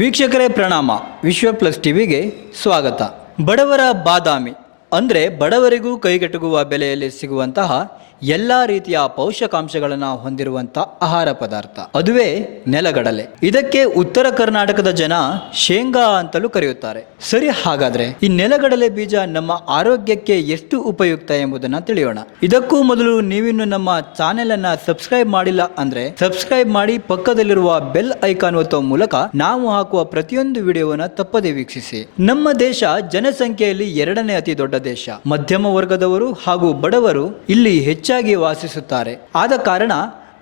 ವೀಕ್ಷಕರೇ ಪ್ರಣಾಮ. ವಿಶ್ವ ಪ್ಲಸ್ ಟಿವಿಗೆ ಸ್ವಾಗತ. ಬಡವರ ಬಾದಾಮಿ ಅಂದರೆ ಬಡವರಿಗೂ ಕೈಗೆಟುಕುವ ಬೆಲೆಯಲ್ಲಿ ಸಿಗುವಂತಹ ಎಲ್ಲ ರೀತಿಯ ಪೋಷಕಾಂಶಗಳನ್ನು ಹೊಂದಿರುವಂಥ ಆಹಾರ ಪದಾರ್ಥ, ಅದುವೇ ನೆಲಗಡಲೆ. ಇದಕ್ಕೆ ಉತ್ತರ ಕರ್ನಾಟಕದ ಜನ ಶೇಂಗಾ ಅಂತಲೂ ಕರೆಯುತ್ತಾರೆ. ಸರಿ, ಹಾಗಾದ್ರೆ ಈ ನೆಲಗಡಲೆ ಬೀಜ ನಮ್ಮ ಆರೋಗ್ಯಕ್ಕೆ ಎಷ್ಟು ಉಪಯುಕ್ತ ಎಂಬುದನ್ನು ತಿಳಿಯೋಣ. ಇದಕ್ಕೂ ಮೊದಲು ನೀವಿನ್ನು ನಮ್ಮ ಚಾನೆಲ್ ಅನ್ನ ಸಬ್ಸ್ಕ್ರೈಬ್ ಮಾಡಿಲ್ಲ ಅಂದ್ರೆ ಸಬ್ಸ್ಕ್ರೈಬ್ ಮಾಡಿ, ಪಕ್ಕದಲ್ಲಿರುವ ಬೆಲ್ ಐಕಾನ್ ಒತ್ತುವ ಮೂಲಕ ನಾವು ಹಾಕುವ ಪ್ರತಿಯೊಂದು ವಿಡಿಯೋವನ್ನ ತಪ್ಪದೇ ವೀಕ್ಷಿಸಿ. ನಮ್ಮ ದೇಶ ಜನಸಂಖ್ಯೆಯಲ್ಲಿ 2ನೇ ಅತಿ ದೊಡ್ಡ ದೇಶ. ಮಧ್ಯಮ ವರ್ಗದವರು ಹಾಗೂ ಬಡವರು ಇಲ್ಲಿ ಹೆಚ್ಚಾಗಿ ವಾಸಿಸುತ್ತಾರೆ. ಆದ ಕಾರಣ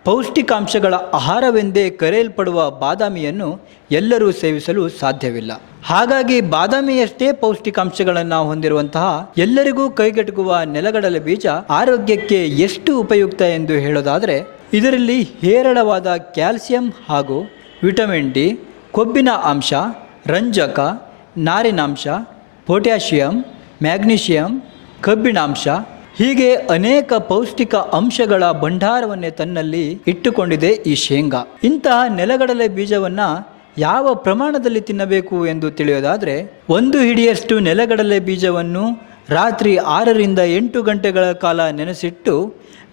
ಪೌಷ್ಟಿಕಾಂಶಗಳ ಆಹಾರವೆಂದೇ ಕರೆಯಲ್ಪಡುವ ಬಾದಾಮಿಯನ್ನು ಎಲ್ಲರೂ ಸೇವಿಸಲು ಸಾಧ್ಯವಿಲ್ಲ. ಹಾಗಾಗಿ ಬಾದಾಮಿಯಷ್ಟೇ ಪೌಷ್ಟಿಕಾಂಶಗಳನ್ನು ಹೊಂದಿರುವಂತಹ ಎಲ್ಲರಿಗೂ ಕೈಗೆಟುಕುವ ನೆಲಗಡಲೆ ಬೀಜ ಆರೋಗ್ಯಕ್ಕೆ ಎಷ್ಟು ಉಪಯುಕ್ತ ಎಂದು ಹೇಳೋದಾದರೆ, ಇದರಲ್ಲಿ ಹೇರಳವಾದ ಕ್ಯಾಲ್ಸಿಯಂ ಹಾಗೂ ವಿಟಮಿನ್ ಡಿ, ಕೊಬ್ಬಿನ ಅಂಶ, ರಂಜಕ, ನಾರಿನಾಂಶ, ಪೊಟ್ಯಾಷಿಯಂ, ಮ್ಯಾಗ್ನೀಷಿಯಂ, ಕಬ್ಬಿಣಾಂಶ ಹೀಗೆ ಅನೇಕ ಪೌಷ್ಟಿಕ ಅಂಶಗಳ ಭಂಡಾರವನ್ನೇ ತನ್ನಲ್ಲಿ ಇಟ್ಟುಕೊಂಡಿದೆ ಈ ಶೇಂಗಾ. ಇಂತಹ ನೆಲಗಡಲೆ ಬೀಜವನ್ನ ಯಾವ ಪ್ರಮಾಣದಲ್ಲಿ ತಿನ್ನಬೇಕು ಎಂದು ತಿಳಿಯೋದಾದರೆ, 1 ಹಿಡಿಯಷ್ಟು ನೆಲಗಡಲೆ ಬೀಜವನ್ನು ರಾತ್ರಿ 6ರಿಂದ 8 ಗಂಟೆಗಳ ಕಾಲ ನೆನೆಸಿಟ್ಟು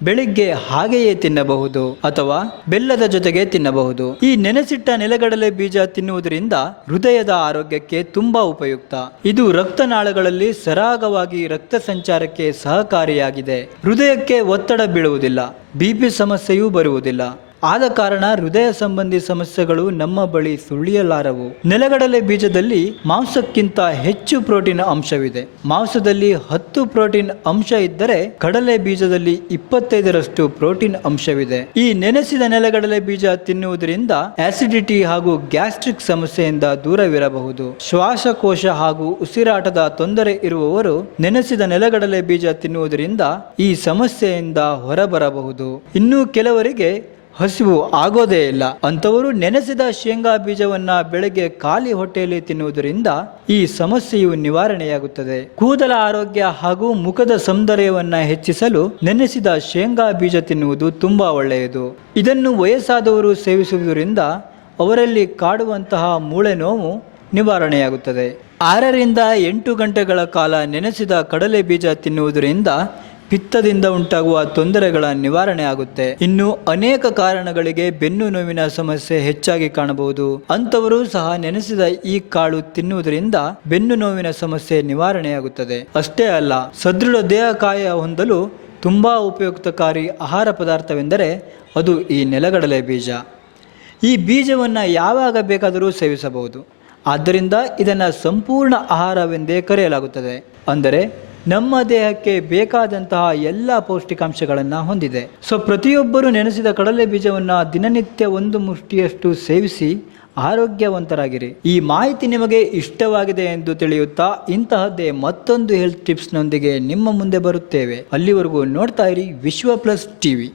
ಬೆಳಿಗ್ಗೆ ಹಾಗೆಯೇ ತಿನ್ನಬಹುದು ಅಥವಾ ಬೆಲ್ಲದ ಜೊತೆಗೆ ತಿನ್ನಬಹುದು. ಈ ನೆನೆಸಿಟ್ಟ ನೆಲಗಡಲೆ ಬೀಜ ತಿನ್ನುವುದರಿಂದ ಹೃದಯದ ಆರೋಗ್ಯಕ್ಕೆ ತುಂಬಾ ಉಪಯುಕ್ತ. ಇದು ರಕ್ತನಾಳಗಳಲ್ಲಿ ಸರಾಗವಾಗಿ ರಕ್ತ ಸಂಚಾರಕ್ಕೆ ಸಹಕಾರಿಯಾಗಿದೆ. ಹೃದಯಕ್ಕೆ ಒತ್ತಡ ಬೀಳುವುದಿಲ್ಲ, ಬಿಪಿ ಸಮಸ್ಯೆಯೂ ಬರುವುದಿಲ್ಲ. ಆದ ಕಾರಣ ಹೃದಯ ಸಂಬಂಧಿ ಸಮಸ್ಯೆಗಳು ನಮ್ಮ ಬಳಿ ಸುಳಿಯಲಾರವು. ನೆಲಗಡಲೆ ಬೀಜದಲ್ಲಿ ಮಾಂಸಕ್ಕಿಂತ ಹೆಚ್ಚು ಪ್ರೋಟೀನ್ ಅಂಶವಿದೆ. ಮಾಂಸದಲ್ಲಿ 10 ಪ್ರೋಟೀನ್ ಅಂಶ ಇದ್ದರೆ ಕಡಲೆ ಬೀಜದಲ್ಲಿ 25ರಷ್ಟು ಪ್ರೋಟೀನ್ ಅಂಶವಿದೆ. ಈ ನೆನೆಸಿದ ನೆಲಗಡಲೆ ಬೀಜ ತಿನ್ನುವುದರಿಂದ ಆಸಿಡಿಟಿ ಹಾಗೂ ಗ್ಯಾಸ್ಟ್ರಿಕ್ ಸಮಸ್ಯೆಯಿಂದ ದೂರವಿರಬಹುದು. ಶ್ವಾಸಕೋಶ ಹಾಗೂ ಉಸಿರಾಟದ ತೊಂದರೆ ಇರುವವರು ನೆನೆಸಿದ ನೆಲಗಡಲೆ ಬೀಜ ತಿನ್ನುವುದರಿಂದ ಈ ಸಮಸ್ಯೆಯಿಂದ ಹೊರಬರಬಹುದು. ಇನ್ನು ಕೆಲವರಿಗೆ ಹಸಿವು ಆಗೋದೇ ಇಲ್ಲ ಅಂತವರು ನೆನೆಸಿದ ಶೇಂಗಾ ಬೀಜವನ್ನ ಬೆಳಗ್ಗೆ ಖಾಲಿ ಹೊಟ್ಟೆಯಲ್ಲಿ ತಿನ್ನುವುದರಿಂದ ಈ ಸಮಸ್ಯೆಯು ನಿವಾರಣೆಯಾಗುತ್ತದೆ. ಕೂದಲ ಆರೋಗ್ಯ ಹಾಗೂ ಮುಖದ ಸೌಂದರ್ಯವನ್ನ ಹೆಚ್ಚಿಸಲು ನೆನೆಸಿದ ಶೇಂಗಾ ಬೀಜ ತಿನ್ನುವುದು ತುಂಬಾ ಒಳ್ಳೆಯದು. ಇದನ್ನು ವಯಸ್ಸಾದವರು ಸೇವಿಸುವುದರಿಂದ ಅವರಲ್ಲಿ ಕಾಡುವಂತಹ ಮೂಳೆ ನೋವು ನಿವಾರಣೆಯಾಗುತ್ತದೆ. 6ರಿಂದ 8 ಗಂಟೆಗಳ ಕಾಲ ನೆನೆಸಿದ ಕಡಲೆ ಬೀಜ ತಿನ್ನುವುದರಿಂದ ಪಿತ್ತದಿಂದ ಉಂಟಾಗುವ ತೊಂದರೆಗಳ ನಿವಾರಣೆ ಆಗುತ್ತೆ. ಇನ್ನು ಅನೇಕ ಕಾರಣಗಳಿಗೆ ಬೆನ್ನು ನೋವಿನ ಸಮಸ್ಯೆ ಹೆಚ್ಚಾಗಿ ಕಾಣಬಹುದು. ಅಂತವರು ಸಹ ನೆನೆಸಿದ ಈ ಕಾಳು ತಿನ್ನುವುದರಿಂದ ಬೆನ್ನು ನೋವಿನ ಸಮಸ್ಯೆ ನಿವಾರಣೆಯಾಗುತ್ತದೆ. ಅಷ್ಟೇ ಅಲ್ಲ, ಸದೃಢ ದೇಹಕಾಯ ಹೊಂದಲು ತುಂಬಾ ಉಪಯುಕ್ತಕಾರಿ ಆಹಾರ ಪದಾರ್ಥವೆಂದರೆ ಅದು ಈ ನೆಲಗಡಲೆ ಬೀಜ. ಈ ಬೀಜವನ್ನು ಯಾವಾಗ ಬೇಕಾದರೂ ಸೇವಿಸಬಹುದು. ಆದ್ದರಿಂದ ಇದನ್ನು ಸಂಪೂರ್ಣ ಆಹಾರವೆಂದೇ ಕರೆಯಲಾಗುತ್ತದೆ. ಅಂದರೆ ನಮ್ಮ ದೇಹಕ್ಕೆ ಬೇಕಾದಂತಹ ಎಲ್ಲ ಪೌಷ್ಟಿಕಾಂಶಗಳನ್ನು ಹೊಂದಿದೆ. ಪ್ರತಿಯೊಬ್ಬರು ನೆನೆಸಿದ ಕಡಲೆ ಬೀಜವನ್ನು ದಿನನಿತ್ಯ 1 ಮುಷ್ಟಿಯಷ್ಟು ಸೇವಿಸಿ ಆರೋಗ್ಯವಂತರಾಗಿರಿ. ಈ ಮಾಹಿತಿ ನಿಮಗೆ ಇಷ್ಟವಾಗಿದೆ ಎಂದು ತಿಳಿಯುತ್ತಾ ಇಂತಹದ್ದೇ ಮತ್ತೊಂದು ಹೆಲ್ತ್ ಟಿಪ್ಸ್ನೊಂದಿಗೆ ನಿಮ್ಮ ಮುಂದೆ ಬರುತ್ತೇವೆ. ಅಲ್ಲಿವರೆಗೂ ನೋಡ್ತಾ ಇರಿ ವಿಶ್ವ ಪ್ಲಸ್ ಟಿವಿ.